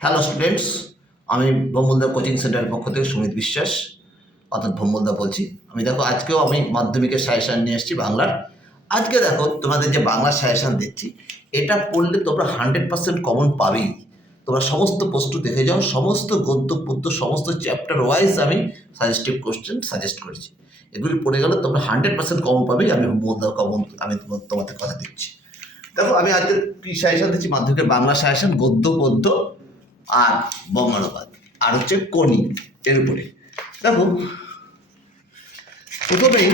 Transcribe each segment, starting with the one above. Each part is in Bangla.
হ্যালো স্টুডেন্টস, আমি ভম্বলদা কোচিং সেন্টারের পক্ষ থেকে সুমিত বিশ্বাস অর্থাৎ ভম্বলদা বলছি। দেখো আজকেও আমি মাধ্যমিকের সাজেশান নিয়ে এসেছি বাংলার। আজকে দেখো তোমাদের যে বাংলার সাজেশান দিচ্ছি, এটা পড়লে তোমরা 100% কমন পাবেই। তোমরা সমস্ত প্রশ্ন দেখে যাও, সমস্ত গদ্য পদ্য সমস্ত চ্যাপ্টার ওয়াইজ আমি সাজেস্টিভ কোশ্চেন সাজেস্ট করেছি। এগুলি পড়ে গেলে তোমরা 100% কমন পাবেই। আমি ভম্বলদা কমন আমি তোমাদের কথা দিচ্ছি। দেখো আমি আজকে কি সাজেশান দিচ্ছি, মাধ্যমিকের বাংলা সাজেশান গদ্য পদ্য আর বঙ্গানুবাদ আর হচ্ছে কোনি এর উপরে। দেখো প্রথমেই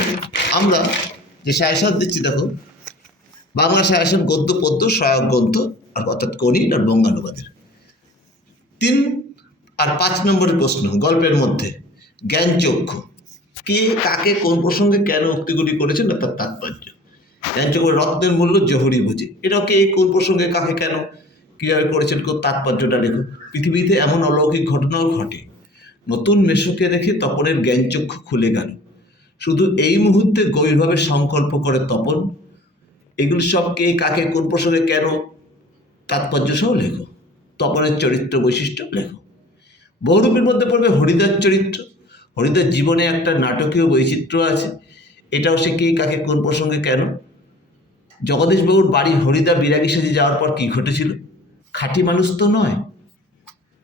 আমরা যে সাজেশন দিচ্ছি, দেখো বাংলা সাজেশন গদ্য পদ্য সহায়ক গ্রন্থ আর অর্থাৎ কোনি আর বঙ্গানুবাদের 3 আর 5 নম্বরের প্রশ্ন। গল্পের মধ্যে জ্ঞানচক্ষু কে কাকে কোন প্রসঙ্গে কেন উক্তিগুলি করেছেন তার তাৎপর্য। জ্ঞানচক্ষু রত্নের মূল্য জহুরি বুঝি, এটাও কে কোন প্রসঙ্গে কাকে কেন কীভাবে করেছেন কোন তাৎপর্যটা লেখো। পৃথিবীতে এমন অলৌকিক ঘটনাও ঘটে, নতুন মেষকে রেখে তপনের জ্ঞানচক্ষু খুলে গেল, শুধু এই মুহূর্তে গভীরভাবে সংকল্প করে তপন। এগুলি সব কে কাকে কোন প্রসঙ্গে কেন তাৎপর্য সহ লেখো। তপনের চরিত্র বৈশিষ্ট্য লেখো। বহুরূপীর মধ্যে পড়বে হরিদার চরিত্র। হরিদার জীবনে একটা নাটকীয় বৈচিত্র্য আছে, এটাও সে কে কাকে কোন প্রসঙ্গে কেন। জগদীশবাবুর বাড়ি হরিদা বিরাগী সেজে যাওয়ার পর কী ঘটেছিল, খাঁটি মানুষ তো নয়,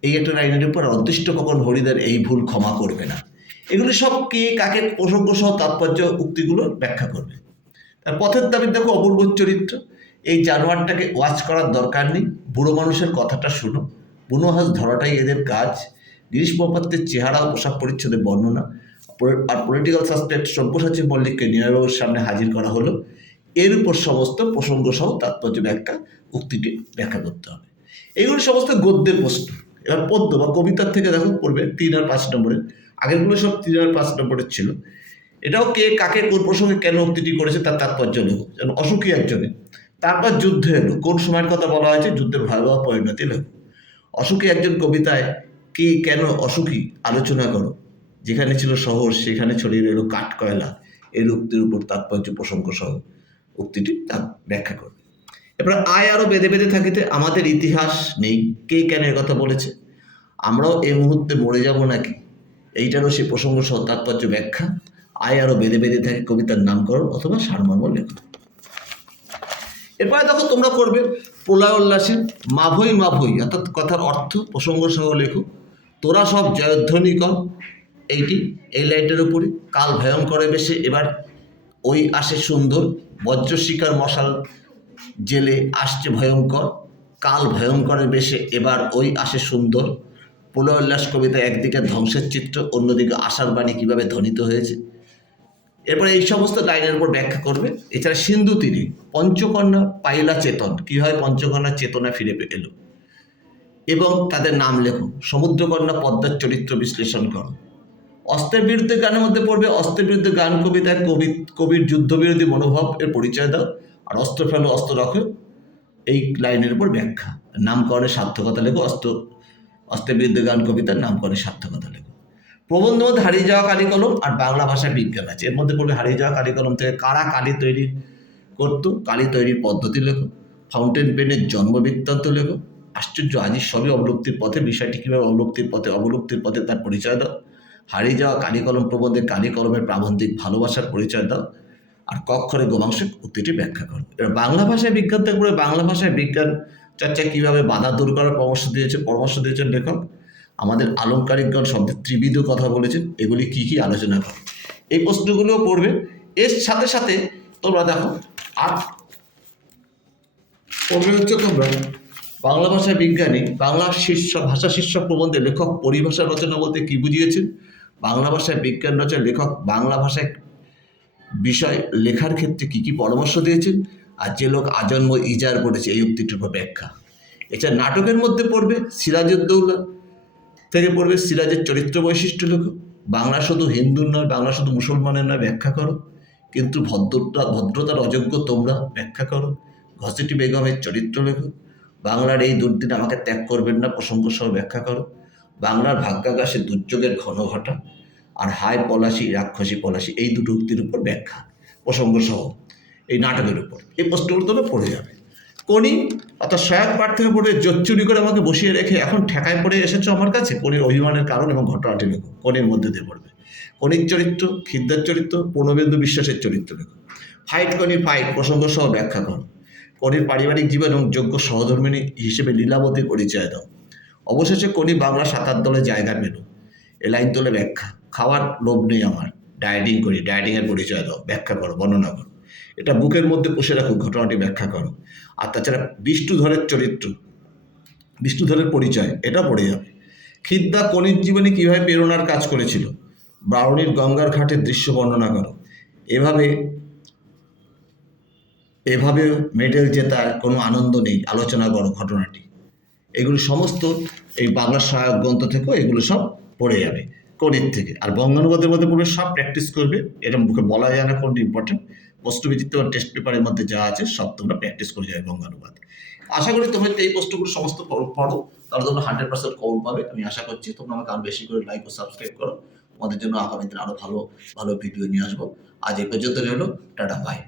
এই একটা লাইনের উপর অদৃষ্ট কখন হরিদার এই ভুল ক্ষমা করবে না। এগুলি সব কে কাকে প্রসঙ্গ সহ তাৎপর্য উক্তিগুলো ব্যাখ্যা করবে। তার পথের দাবি দেখো অপূর্ব চরিত্র। এই জানোয়ারটাকে ওয়াচ করার দরকার নেই, বুড়ো মানুষের কথাটা শুনো, বুনো হাঁস ধরাটাই এদের কাজ। গিরিশ মহাপাত্রের চেহারা ও পোশাক পরিচ্ছদের বর্ণনা আর পলিটিক্যাল সাসপেক্ট সব্যসাচী মল্লিককে নিরয়বাবুর সামনে হাজির করা হলো, এর উপর সমস্ত প্রসঙ্গ সহ তাৎপর্য ব্যাখ্যা উক্তিটি ব্যাখ্যা করতে হবে। এইগুলো সমস্ত গদ্যের প্রশ্ন। এবার পদ্য বা কবিতার থেকে দেখো পড়বে 3 আর 5 নম্বরের। আগেরগুলো সব 3 আর 5 নম্বরের ছিল। এটাও কে কাকে কোন প্রসঙ্গে কেন উক্তিটি করেছে তার তাৎপর্য লেখো। যেন অসুখী একজনে, তারপর যুদ্ধ এলো, কোন সময়ের কথা বলা হয়েছে, যুদ্ধের ভয়াবহ পরিণতি লেখো। অসুখী একজন কবিতায় কে কেন অসুখী আলোচনা করো। যেখানে ছিল শহর সেখানে ছড়িয়ে রইল কাঠ কয়লা, এর উক্তির উপর তাৎপর্য প্রসঙ্গ সহ উক্তিটি তার ব্যাখ্যা করবে। এবার আয় আরও বেঁধে বেঁধে থাকিতে আমাদের ইতিহাস নেই, কে কেন কথা বলেছে। আমরাও এই মুহূর্তে মরে যাব নাকি, এইটারও সে প্রসঙ্গ সহ তাৎপর্য ব্যাখ্যা। আয় আরও বেঁধে বেঁধে থাকে কবিতার নামকরণ অথবা সারমর্ম লেখো। এরপরে দেখো তোমরা করবে প্রলয় উল্লাসের মাভৈ মাভৈ অর্থাৎ কথার অর্থ প্রসঙ্গ সহ লেখো। তোরা সব জয়ধ্বনি কর, এইটি এই লাইটের উপরে। কাল ভয়ঙ্করে বেশে এবার ওই আসে সুন্দর, বজ্রশিকার মশাল জেলে আসছে ভয়ঙ্কর, কাল ভয়ঙ্করের বেশে এবার ওই আসে সুন্দর। প্রলয় উল্লাস কবিতা একদিকে ধ্বংসের চিত্র, অন্যদিকে আশার বাণী কীভাবে ধ্বনিত হয়েছে। এরপরে এই সমস্ত লাইনের উপর ব্যাখ্যা করবে। এছাড়া সিন্ধু তীরে পঞ্চকন্যা পাইলা চেতন, কীভাবে পঞ্চকন্যার চেতনা ফিরে এলো এবং তাদের নাম লেখো। সমুদ্রকন্যা পদ্মার চরিত্র বিশ্লেষণ করো। অস্ত্রের বিরুদ্ধে গানের মধ্যে পড়বে অস্ত্রের বিরুদ্ধে গান কবিতায় কবির যুদ্ধবিরোধী মনোভাব এর পরিচয় দাও। আর অস্ত্র ফেলো অস্ত্র রাখো, এই লাইনের উপর ব্যাখ্যা। নামকরণের সার্থকতা লেখো। অস্ত্রের বিরুদ্ধে গান কবিতার নামকরণের সার্থকতা লেখো। প্রবন্ধ মধ্যে হারিয়ে যাওয়া কালি কলম আর বাংলা ভাষায় বিজ্ঞান আছে। এর মধ্যে পড়বে হারিয়ে যাওয়া কালি কলম থেকে কারা কালি তৈরি করতো, কালি তৈরির পদ্ধতি লেখো। ফাউন্টেন পেনের জন্ম বৃত্তান্ত লেখো। আশ্চর্য আজই সবই অবলুপ্তির পথে, বিষয়টি কীভাবে অবলুপ্তির পথে তার পরিচয় দাও। হারিয়ে যাওয়া কালি কলম প্রবন্ধে কালি কলমের প্রাবন্ধিক ভালোবাসার পরিচয় দাও। আর কক্ষরে গোমাংসিক উক্তিটি ব্যাখ্যা করো। এবার বাংলা ভাষায় বিজ্ঞান থেকে পড়ে বাংলা ভাষায় বিজ্ঞান চর্চা কীভাবে বাধা দূর করার পরামর্শ দিয়েছেন লেখক। আমাদের আলংকারিকগণ শব্দের ত্রিবিধ কথা বলেছেন, এগুলি কি কি আলোচনা করে। এই প্রশ্নগুলোও পড়বে। এর সাথে সাথে তোমরা দেখো আর পড়বে হচ্ছে তোমরা বাংলা ভাষায় বিজ্ঞানী ভাষা শীর্ষক প্রবন্ধে লেখক পরিভাষা রচনা বলতে কি বুঝিয়েছেন। বাংলা ভাষায় বিজ্ঞান রচনায় লেখক বাংলা ভাষায় বিষয় লেখার ক্ষেত্রে কি কি পরামর্শ দিয়েছেন। আর যে লোক আজন্ম ইজার পড়েছে, এই উক্তিটির উপর ব্যাখ্যা। এছাড়া নাটকের মধ্যে পড়বে সিরাজউদ্দৌলা থেকে পড়বে সিরাজের চরিত্র বৈশিষ্ট্য লেখো। বাংলা শুধু হিন্দুর নয়, বাংলা শুধু মুসলমানের নয়, ব্যাখ্যা করো। কিন্তু ভদ্রতার অযোগ্য তোমরা, ব্যাখ্যা করো। ঘসেটি বেগমের চরিত্র লেখো। বাংলার এই দুর্দিন আমাকে ত্যাগ করবেন না, প্রসঙ্গ সহ ব্যাখ্যা করো। বাংলার ভাগ্যাকাশে দুর্যোগের ঘন ঘটা। আর হায় পলাশি রাক্ষসী পলাশি, এই দুটো উক্তির উপর ব্যাখ্যা প্রসঙ্গ সহ এই নাটকের উপর। এই প্রশ্নগুলো তোমরা পড়ে যাবে। কোনি অর্থাৎ সহায়ক পাঠ থেকে পড়ে জোচ্চুরি করে আমাকে বসিয়ে রেখে এখন ঠেকায় পড়ে এসেছো আমার কাছে। কোনির অভিমানের কারণ এবং ঘটনাটি লেখো, কোনির মধ্যে দিয়ে পড়বে। কোনির চরিত্র, খিদ্দার চরিত্র, পূর্ণবিন্দু বিশ্বাসের চরিত্র লেখো। ফাইট কোনি ফাইট প্রসঙ্গ সহ ব্যাখ্যা করো। কোনির পারিবারিক জীবন এবং যোগ্য সহধর্মিণী হিসেবে লীলাবতীর পরিচয় দাও। অবশেষে কোনি বাংলা ৭ দলে জায়গা পেল। এ লাইন তোলে ব্যাখ্যা। খাওয়ার লোভ নেই আমার, ডায়েটিং করি, ডায়েটিংয়ের পরিচয় দাও, ব্যাখ্যা করো, বর্ণনা করো। এটা বুকের মধ্যে পুষে রাখো, ঘটনাটি ব্যাখ্যা করো। আর তাছাড়া বিষ্ণুধরের চরিত্র, বিষ্ণুধরের পরিচয়, এটা পড়ে যাবে। খিদ্দা কোনির জীবনে কীভাবে প্রেরণার কাজ করেছিল, বারুণীর গঙ্গার ঘাটের দৃশ্য বর্ণনা করো। এভাবে মেডেল জেতার কোনো আনন্দ নেই, আলোচনা করো ঘটনাটি। এগুলো সমস্ত এই বাংলা সহায়ক গ্রন্থ থেকেও এগুলো সব পড়ে যাবে কোনির থেকে। আর বঙ্গানুবাদের মধ্যে পড়বে, সব প্র্যাকটিস করবে। এরকম বুকে বলা যায় না কোনটি ইম্পর্টেন্ট। প্রশ্নবিচিত্র বা টেস্ট পেপারের মধ্যে যা আছে সব তোমরা প্র্যাকটিস করে যাবে বঙ্গানুবাদ। আশা করি তোমরা এই প্রশ্নগুলো সমস্ত পড়ো, তাহলে তোমরা 100% কমন পাবে। আমি আশা করছি তোমরা আমাকে আরও বেশি করে লাইক ও সাবস্ক্রাইব করো। তোমাদের জন্য আগামী দিন আরও ভালো ভালো ভিডিও নিয়ে আসবো। আজ এই পর্যন্ত রইল, টাটা, বাই।